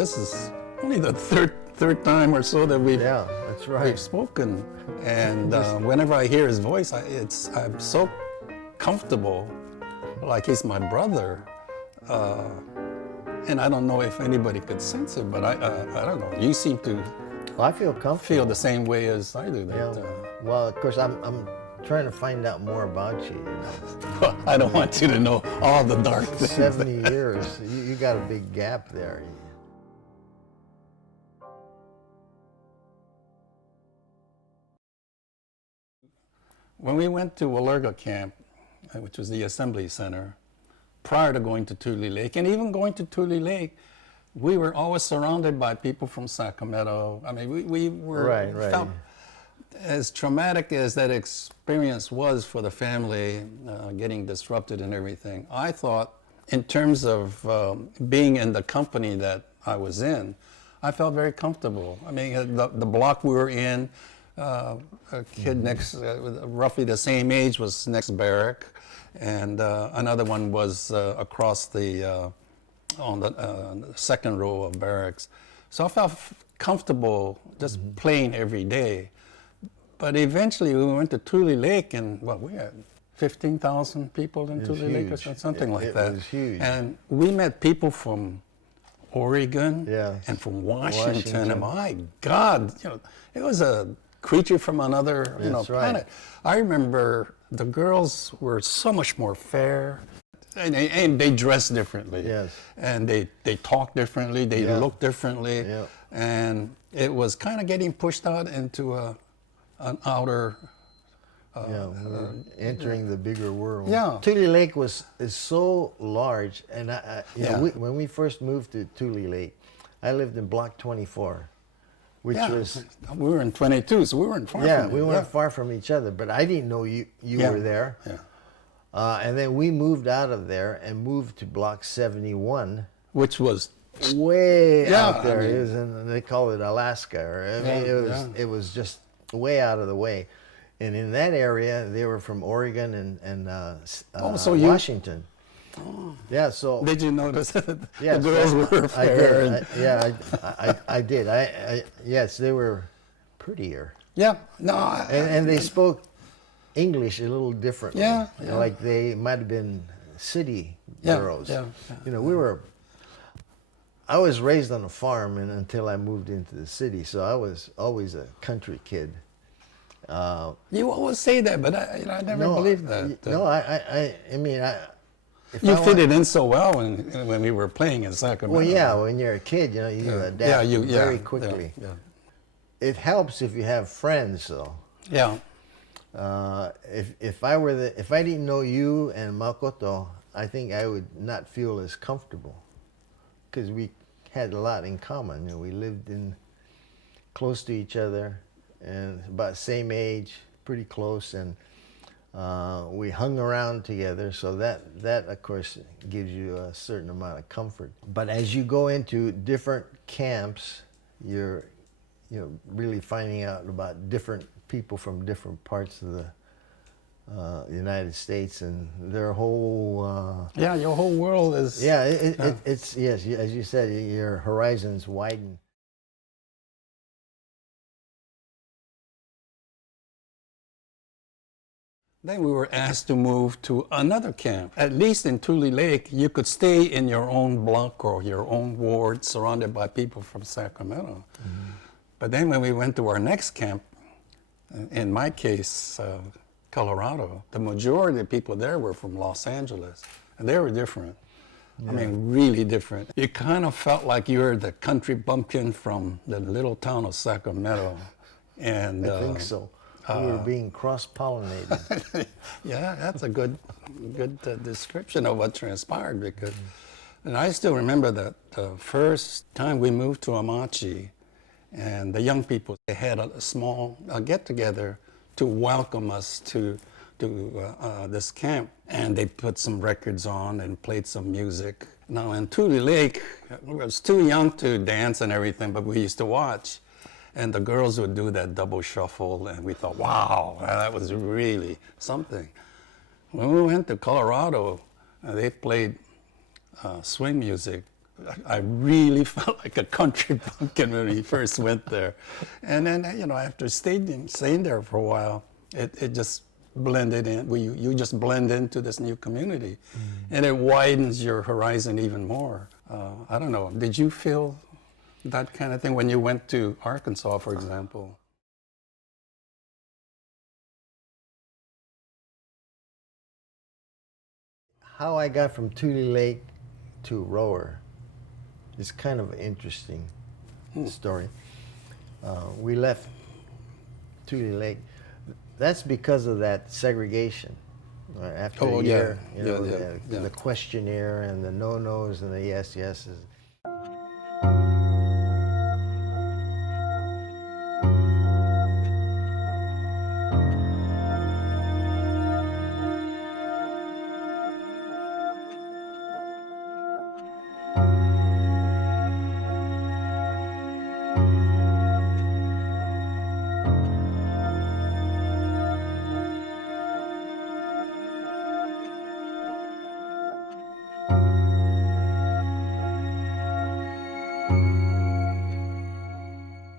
this is only the third time or so that that's right. we've spoken. And whenever I hear his voice, I'm so comfortable, like he's my brother. And I don't know if anybody could sense it, but I don't know. You seem to I feel comfortable. Feel the same way as I do. Well, of course, I'm trying to find out more about you. Well, I don't want you to know all the dark things. 70 years, you got a big gap there. When we went to Allerga Camp, which was the assembly center, prior to going to Tule Lake, and even going to Tule Lake, we were always surrounded by people from Sacramento. I mean, we were felt as traumatic as that experience was for the family, getting disrupted and everything. I thought, in terms of being in the company that I was in, I felt very comfortable. I mean, the block we were in, a kid next, roughly the same age, was next barrack, and another one was across the on the second row of barracks. So I felt comfortable just playing every day. But eventually we went to Tule Lake, and we had 15,000 people in Tule Lake or something like that. It was huge. And we met people from Oregon and from Washington. And my God, it was a creature from another planet. I remember the girls were so much more fair. And they dress differently. Yes. And they talk differently, they look differently. Yeah. And it was kind of getting pushed out into an outer... entering the bigger world. Yeah. Tule Lake is so large, and when we first moved to Tule Lake, I lived in block 24, which was... We were in 22, so we weren't far from Yeah, we weren't far from each other, but I didn't know you were there. Yeah. And then we moved out of there and moved to block 71, which was way out there. It was they call it Alaska, or it was just way out of the way. And in that area, they were from Oregon and Washington. Yeah, so did you notice that the girls were fair? I did. Yes, they were prettier. Yeah, and they spoke English a little differently. Like they might have been city girls. I was raised on a farm until I moved into the city, so I was always a country kid. You always say that, but I never believed that. No, I mean, you fit it in so well when we were playing in Sacramento. Well, yeah, when you're a kid, you adapt very quickly. Yeah. It helps if you have friends, though. Yeah. If I didn't know you and Makoto, I think I would not feel as comfortable, because we had a lot in common. We lived close to each other, and about same age, pretty close, and we hung around together. So that of course gives you a certain amount of comfort. But as you go into different camps, you're really finding out about different people from different parts of the United States, and their whole your whole world is it's yes, as you said, your horizons widen. Then we were asked to move to another camp. At least in Tule Lake, you could stay in your own block or your own ward, surrounded by people from Sacramento. But then when we went to our next camp, in my case, Colorado, the majority of people there were from Los Angeles, and they were different. I mean, really different. You kind of felt like you were the country bumpkin from the little town of Sacramento. And I think so. We were being cross-pollinated. Yeah, that's a good description of what transpired, because, and I still remember that the first time we moved to Amachi, and the young people, they had a small get-together to welcome us to this camp, and they put some records on and played some music. Now in Tule Lake, I was too young to dance and everything, but we used to watch. And the girls would do that double shuffle, and we thought, wow, that was really something. When we went to Colorado, they played swing music, I really felt like a country bumpkin when we first went there. And then, after staying there for a while, it just blended in. You just blend into this new community. And it widens your horizon even more. I don't know, did you feel that kind of thing when you went to Arkansas, for example? How I got from Tule Lake to Rohwer is kind of an interesting story. We left Tule Lake. That's because of that segregation. After a year, the questionnaire and the no-nos and the yes-yeses.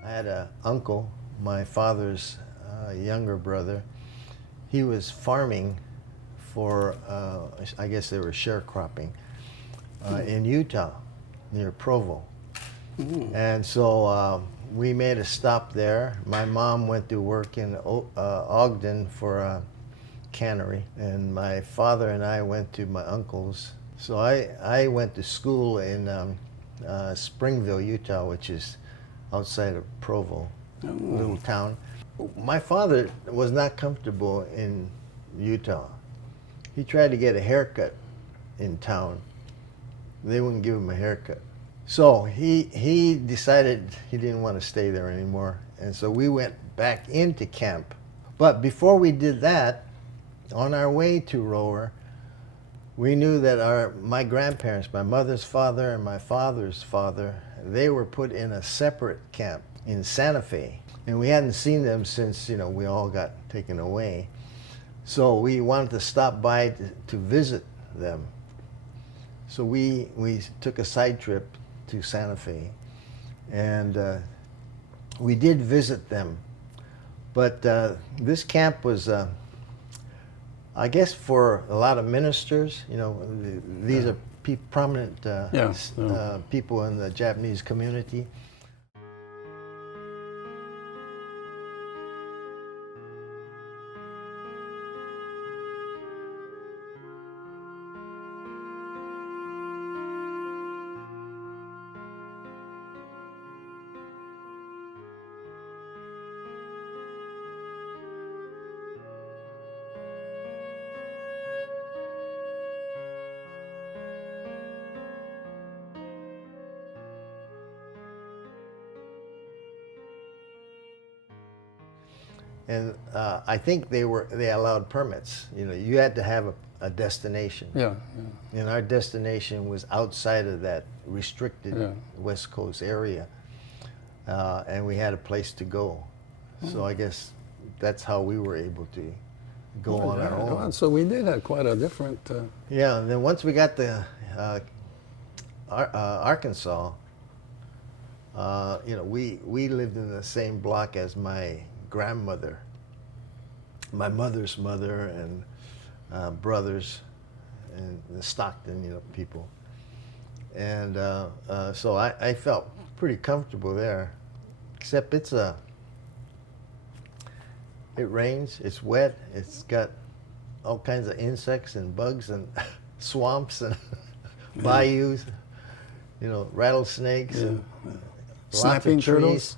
I had an uncle, my father's younger brother. He was farming for, I guess they were sharecropping, in Utah, near Provo. And so we made a stop there. My mom went to work in Ogden for a cannery, and my father and I went to my uncle's. So I went to school in Springville, Utah, which is outside of Provo, little town. My father was not comfortable in Utah. He tried to get a haircut in town. They wouldn't give him a haircut. So he decided he didn't want to stay there anymore. And so we went back into camp. But before we did that, on our way to Rohwer, we knew that my grandparents, my mother's father and my father's father, they were put in a separate camp in Santa Fe. And we hadn't seen them since, we all got taken away. So we wanted to stop by to visit them. So we took a side trip to Santa Fe. And we did visit them. But this camp was, I guess, for a lot of ministers. These are prominent people in the Japanese community. And I think they allowed permits. You had to have a destination. Yeah. And our destination was outside of that restricted West Coast area, and we had a place to go. So I guess that's how we were able to go on our own. So we did have quite a different. Yeah. And then once we got to Arkansas, we lived in the same block as my grandmother, my mother's mother, and brothers, and the Stockton, people. And so I felt pretty comfortable there, except it rains, it's wet, it's got all kinds of insects and bugs and swamps and bayous, rattlesnakes and snapping lots of trees. turtles.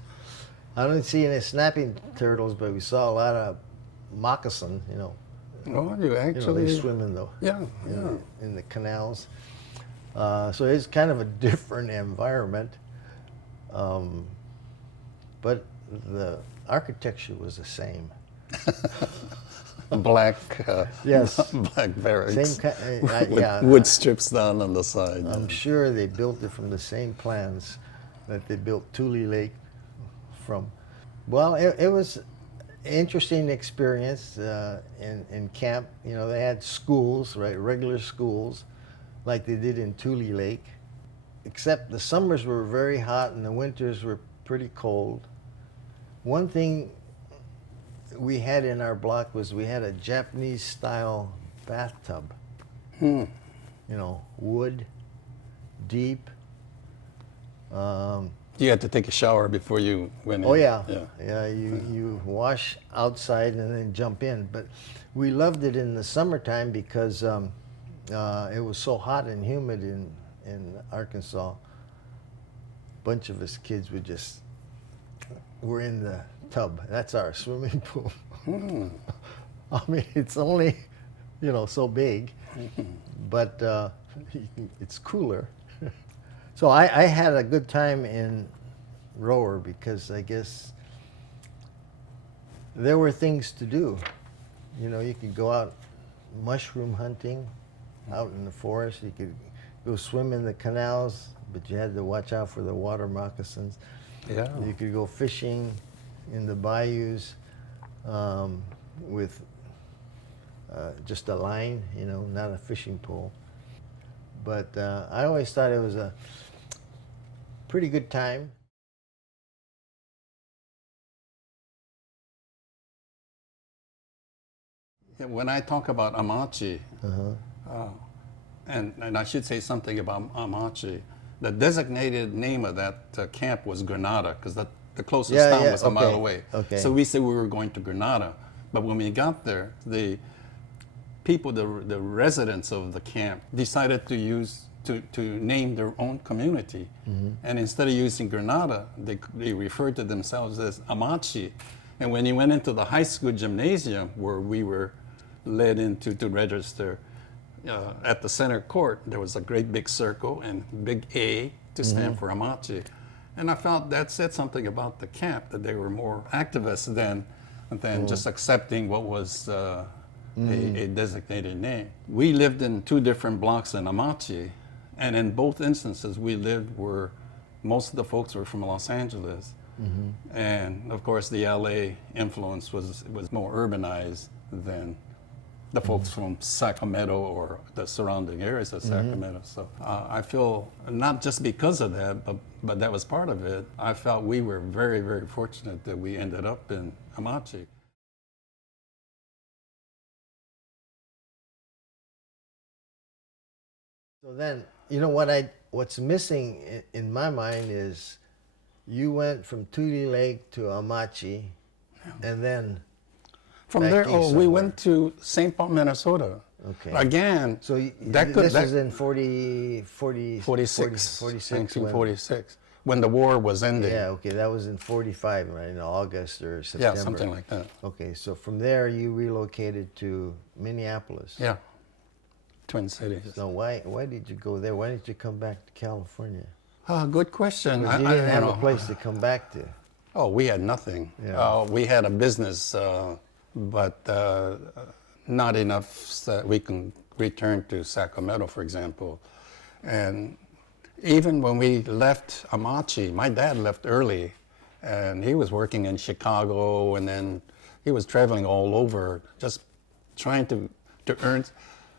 I don't see any snapping turtles, but we saw a lot of moccasin, Oh, you actually. they swim in in the canals. So it's kind of a different environment, but the architecture was the same. Black. Yes. Black barracks. With wood strips down on the side. I'm sure they built it from the same plans that they built Tule Lake from. Well, it was an interesting experience in camp. They had schools, right, regular schools, like they did in Tule Lake. except the summers were very hot and the winters were pretty cold. One thing we had in our block was we had a Japanese-style bathtub. You know, wood, deep. You had to take a shower before you went in. Oh yeah, Yeah. yeah. You wash outside and then jump in. But we loved it in the summertime because it was so hot and humid in Arkansas. Bunch of us kids would just were in the tub. That's our swimming pool. I mean, it's only, you know, so big, but it's cooler. So I had a good time in Rohwer because I guess there were things to do. You know, you could go out mushroom hunting out in the forest. You could go swim in the canals, but you had to watch out for the water moccasins. Yeah. You could go fishing in the bayous with just a line, you know, not a fishing pole. But I always thought it was a pretty good time. Yeah, when I talk about Amachi, and I should say something about Amachi, the designated name of that camp was Granada, because the closest town was a mile away. Okay. So we said we were going to Granada. But when we got there, the people, the residents of the camp, decided to name their own community. And instead of using Granada, they referred to themselves as Amachi. And when you went into the high school gymnasium where we were led into to register, at the center court, there was a great big circle and big A to stand for Amachi. And I felt that said something about the camp, that they were more activists than just accepting what was a designated name. We lived in 2 different blocks in Amachi, and in both instances we lived where most of the folks were from Los Angeles. And of course the LA influence was more urbanized than the folks from Sacramento or the surrounding areas of Sacramento. So I feel not just because of that, but that was part of it. I felt we were very, very fortunate that we ended up in Amachi. So then, you know what's missing in my mind is you went from Tule Lake to Amachi, and then from there, we somewhere. went to St. Paul, Minnesota. Okay. Again, So this was in 46, 1946, when the war was ending. Yeah, okay, that was in 45, right, in August or September. Yeah, something like that. Okay, so from there you relocated to Minneapolis. Yeah, Twin Cities. So why did you go there? Why didn't you come back to California? Good question. Because you didn't have a place to come back to. Oh, we had nothing. Yeah. We had a business, but not enough so that we can return to Sacramento, for example. And even when we left Amachi, my dad left early, and he was working in Chicago, and then he was traveling all over, just trying to earn.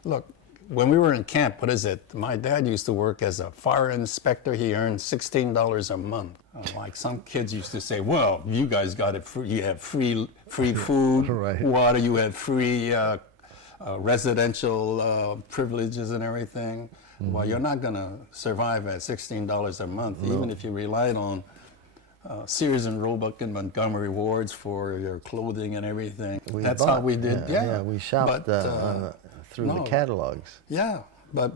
Look, when we were in camp, what is it? My dad used to work as a fire inspector. He earned $16 a month. Like some kids used to say, well, you guys got it free. You have free food, Right. water, you have free residential privileges and everything. Well, you're not going to survive at $16 a month, even if you relied on Sears and Roebuck and Montgomery Wards for your clothing and everything. That's how we did. Yeah, we shopped through the catalogs. Yeah, but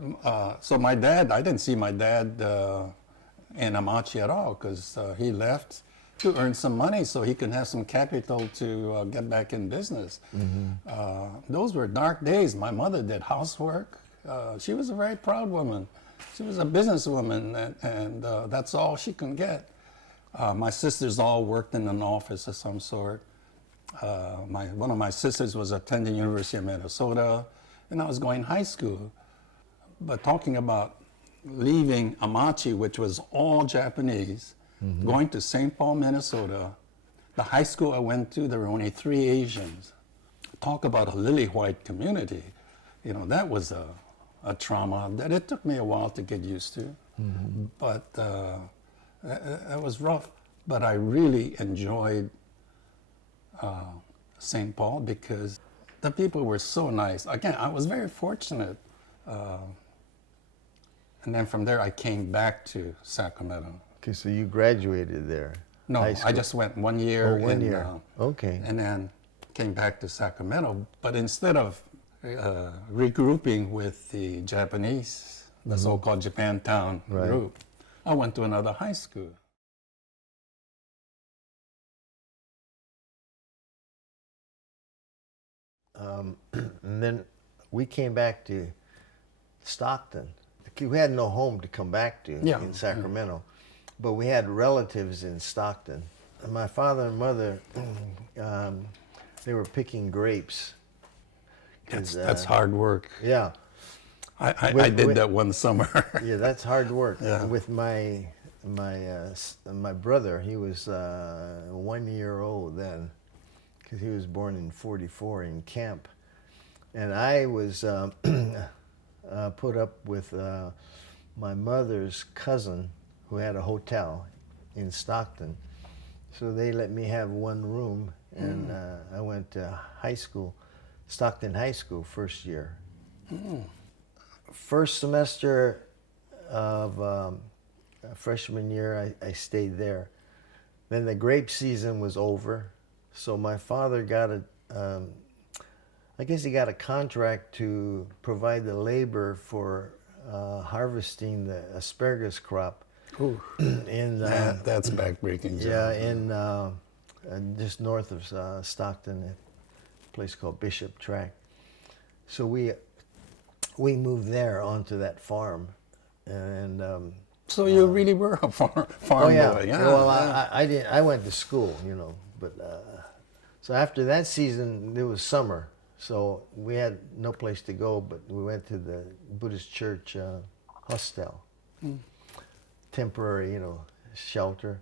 so my dad, I didn't see my dad in Amachi at all, because he left to earn some money so he can have some capital to get back in business. Those were dark days. My mother did housework. She was a very proud woman. She was a businesswoman, and that's all she can get. My sisters all worked in an office of some sort. One of my sisters was attending University of Minnesota, and I was going high school. But talking about leaving Amachi, which was all Japanese, going to St. Paul, Minnesota, the high school I went to, there were only 3 Asians. Talk about a lily white community. You know, that was a trauma that it took me a while to get used to. but it was rough. But I really enjoyed St. Paul because the people were so nice. Again, I was very fortunate. And then from there, I came back to Sacramento. Okay, so you graduated there? No, High I school? just went 1 year. Oh, 1 year. Okay. And then came back to Sacramento. But instead of regrouping with the Japanese, the so-called Japantown group, I went to another high school. And then we came back to Stockton. We had no home to come back to in Sacramento, but we had relatives in Stockton. And my father and mother, they were picking grapes. That's hard work. Yeah. I did that one summer. Yeah, that's hard work. Yeah. With my brother, he was 1 year old then, because he was born in '44 in camp, and I was put up with my mother's cousin who had a hotel in Stockton, so they let me have one room, and I went to high school, Stockton High School, first year. First semester of freshman year, I stayed there. Then the grape season was over, so my father got I guess he got a contract to provide the labor for harvesting the asparagus crop. Ooh. That's backbreaking. Yeah, in just north of Stockton, a place called Bishop Tract. So we moved there onto that farm, and so you really were a farm oh yeah. boy. Yeah. Well, I went to school, but so after that season it was summer, so we had no place to go, but we went to the Buddhist church hostel, temporary, shelter,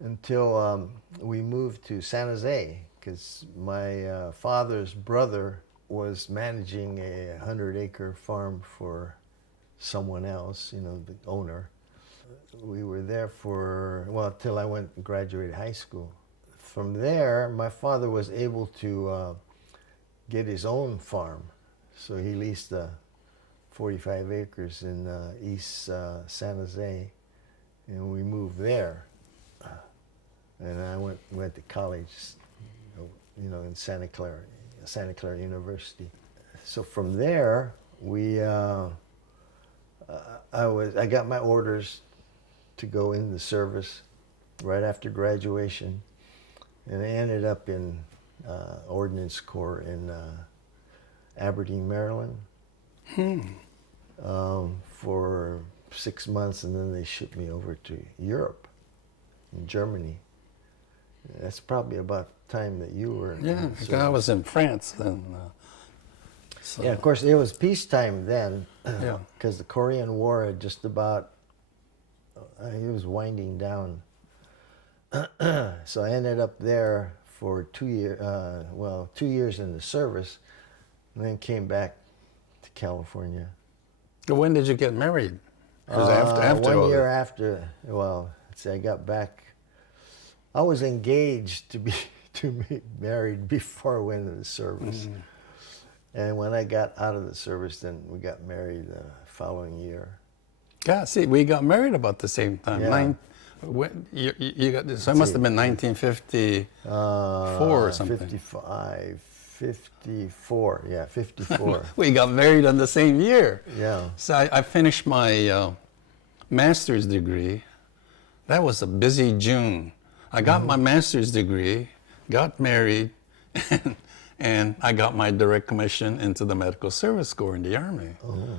until we moved to San Jose, because my father's brother was managing a 100-acre farm for someone else, the owner. We were there till I went and graduated high school. From there, my father was able to get his own farm. So he leased 45 acres in East San Jose, and we moved there. And I went to college, in Santa Clara University. So from there, I got my orders to go in the service right after graduation, and I ended up in Ordnance Corps in Aberdeen, Maryland, for 6 months, and then they shipped me over to Europe, in Germany. That's probably about the time that you were. Yeah, I was in France then. So. Yeah, of course, it was peacetime then, Yeah. because the Korean War had just about, it was winding down. So I ended up there for 2 years, 2 years in the service, and then came back to California. When did you get married? After 1 year after, I got back. I was engaged to be married before I went into the service. And when I got out of the service, then we got married the following year. Yeah, see, we got married about the same time. Yeah. So it must have been 1954 or something. 54, yeah, 54. We got married on the same year. Yeah. So I finished my master's degree. That was a busy June. I got my master's degree, got married, and I got my direct commission into the Medical Service Corps in the Army.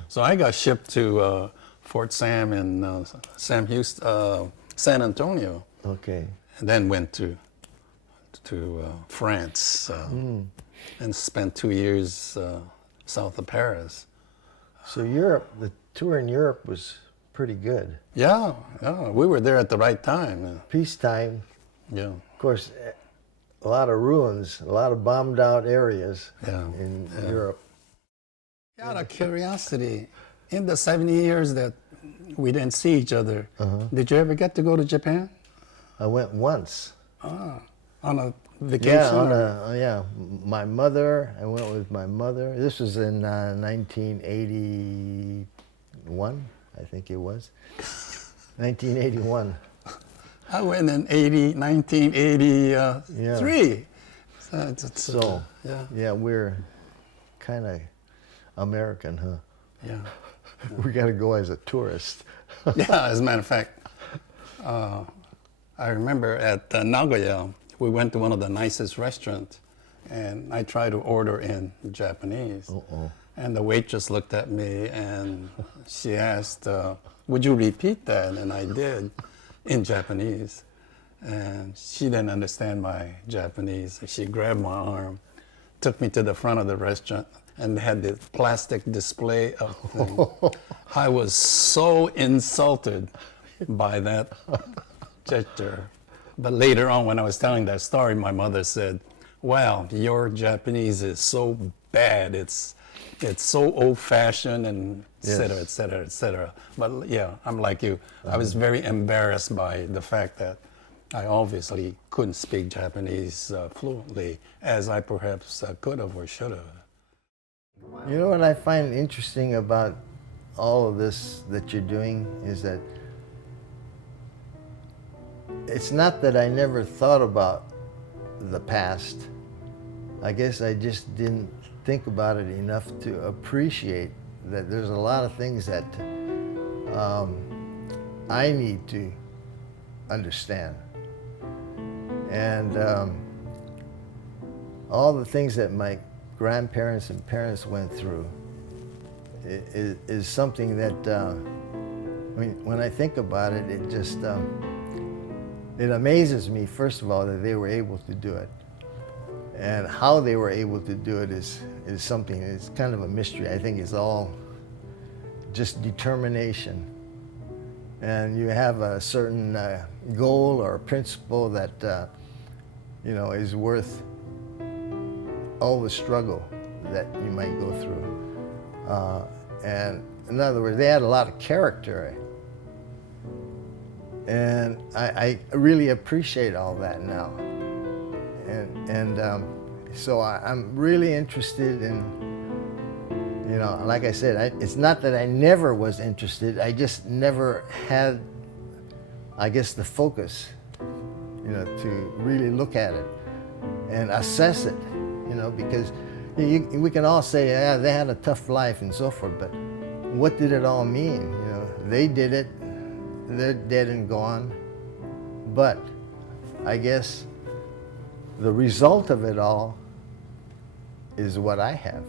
So I got shipped to Fort Sam in San Antonio. Okay. And then went to France and spent 2 years south of Paris. So Europe, the tour in Europe was pretty good. Yeah, we were there at the right time. Peacetime. Yeah. Of course, a lot of ruins, a lot of bombed out areas in Europe. Out of curiosity, in the 70 years that we didn't see each other. Did you ever get to go to Japan? I went once. On a vacation? Yeah, my mother. I went with my mother. This was in 1981, I think it was. 1981. I went in 1983. So yeah, we're kind of American, huh? Yeah. We got to go as a tourist. Yeah, as a matter of fact, I remember at Nagoya, we went to one of the nicest restaurants, and I tried to order in Japanese. And the waitress looked at me and she asked, would you repeat that? And I did in Japanese. And she didn't understand my Japanese. She grabbed my arm, took me to the front of the restaurant, and they had this plastic display of things. I was so insulted by that gesture. But later on, when I was telling that story, my mother said, "Wow, your Japanese is so bad. It's so old-fashioned," and et cetera, et cetera, et cetera. But yeah, I'm like you. I was very embarrassed by the fact that I obviously couldn't speak Japanese fluently, as I perhaps could have or should have. You know what I find interesting about all of this that you're doing is that it's not that I never thought about the past. I guess I just didn't think about it enough to appreciate that there's a lot of things that I need to understand. And all the things that my grandparents and parents went through is something that, when I think about it, it just, it amazes me, first of all, that they were able to do it. And how they were able to do it is something, it's kind of a mystery. I think it's all just determination. And you have a certain goal or principle that, is worth all the struggle that you might go through. And in other words, they had a lot of character. And I really appreciate all that now. And so I'm really interested in, like I said, it's not that I never was interested, I just never had, I guess, the focus, to really look at it and assess it, because we can all say, yeah, they had a tough life and so forth, but what did it all mean? They did it, they're dead and gone, but I guess the result of it all is what I have.